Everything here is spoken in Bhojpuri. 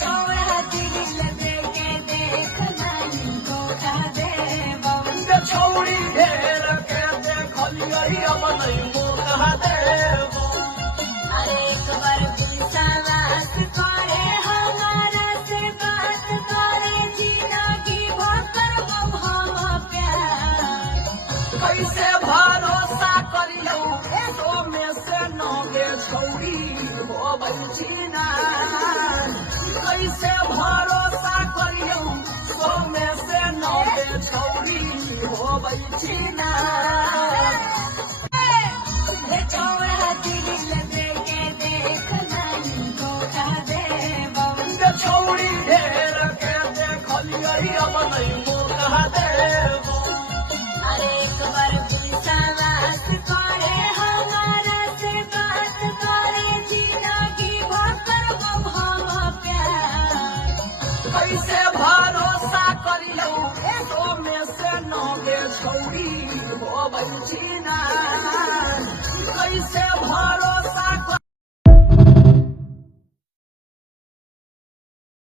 चौड़ा दिल देके देख नहीं धोखा देबो छौरी ढेर के देखलियै अब नहीं मौका देबो अरे एक बार विश्वास करे हमारा से बात करे जिंदगी भर करबो हम प्यार कैसे भरोसा करियौ तो में से नगे छौरी होबै छिना कैसे भरोसा करियौ तो में से नगे छौरी होबै छिना चौड़ा दिल देके देख नहीं धोखा देबो छौरी ढेर के देखलियै अब नहीं मौका देबो अरे एक बार विश्वास करे हमारा से बात करे जिंदगी भर करबो हम प्यार कैसे भरोसा करियौ तो में से नगे छौरी होबै छिना कैसे भरोसा